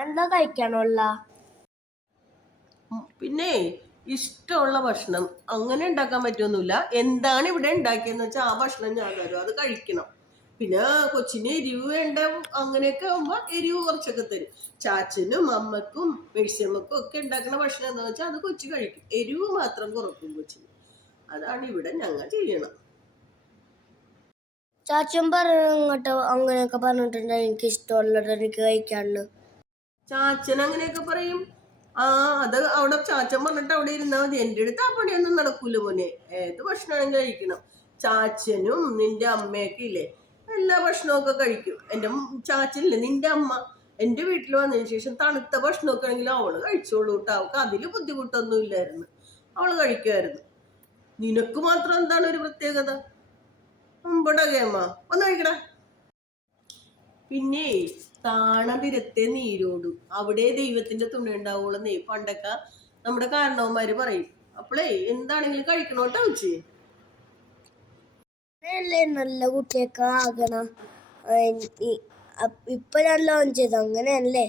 എന്താ കഴിക്കാനുള്ള? പിന്നെ ഇഷ്ടമുള്ള ഭക്ഷണം അങ്ങനെ ഉണ്ടാക്കാൻ പറ്റുമൊന്നുമില്ല. എന്താണ് ഇവിടെ ഉണ്ടാക്കിയെന്ന് വെച്ചാൽ ആ ഭക്ഷണം ഞാൻ തരും, അത് കഴിക്കണം. പിന്നെ കൊച്ചിന് എരിവ് വേണ്ട, അങ്ങനെയൊക്കെ ആകുമ്പോൾ എരിവ് കുറച്ചൊക്കെ തരും. ചാച്ചനും അമ്മക്കും മെഴ്സിയമ്മക്കും ഒക്കെ ഉണ്ടാക്കുന്ന ഭക്ഷണം എന്താണെന്ന് വെച്ചാൽ അത് കൊച്ചു കഴിക്കും. എരിവ് മാത്രം കുറക്കും കൊച്ചിന്. അതാണ് ഇവിടെ ഞങ്ങൾ ചെയ്യണം. ചാച്ചൻ പറഞ്ഞിട്ട് അങ്ങനെയൊക്കെ പറഞ്ഞിട്ടുണ്ട് എനിക്ക് ഇഷ്ടമുള്ളത് എനിക്ക് കഴിക്കാണ്ട്. ചാച്ചൻ അങ്ങനെയൊക്കെ പറയും. അത് അവിടെ ചാച്ചൻ പറഞ്ഞിട്ട് അവിടെ ഇരുന്നാൽ മതി. എൻ്റെ അടുത്ത് ആ പണിയൊന്നും നടക്കൂല മോനെ. ഏത് ഭക്ഷണമാണെങ്കിലും കഴിക്കണം. ചാച്ചനും നിന്റെ അമ്മയൊക്കെ ഇല്ലേ, എല്ലാ ഭക്ഷണമൊക്കെ കഴിക്കും. എൻ്റെ ചാച്ചനില്ലേ, നിന്റെ അമ്മ എൻ്റെ വീട്ടിൽ വന്നതിന് ശേഷം തണുത്ത ഭക്ഷണമൊക്കെ ആണെങ്കിലും അവള് കഴിച്ചോളൂ കേട്ടോ. അവൾക്ക് അതിൽ ബുദ്ധിമുട്ടൊന്നും ഇല്ലായിരുന്നു, അവള് കഴിക്കുമായിരുന്നു. നിനക്ക് മാത്രം എന്താണ് ഒരു പ്രത്യേകത? ഇവിടെ കേമ്മ ഒന്ന് കഴിക്കടാ. പിന്നെ താണതിരത്തെ നീരോടും അവിടെ ദൈവത്തിന്റെ തുണി ഉണ്ടാവുള്ളൂ നെയ് പണ്ടൊക്കെ നമ്മുടെ കാരണവന്മാര് പറയും. അപ്പോളേ എന്താണെങ്കിലും കഴിക്കണോട്ടോ ഉച്ചി. നല്ല കുട്ടിയൊക്കെ ആകണം. ഇപ്പൊ ഞാൻ ലോൺ ചെയ്തു അങ്ങനെയല്ലേ?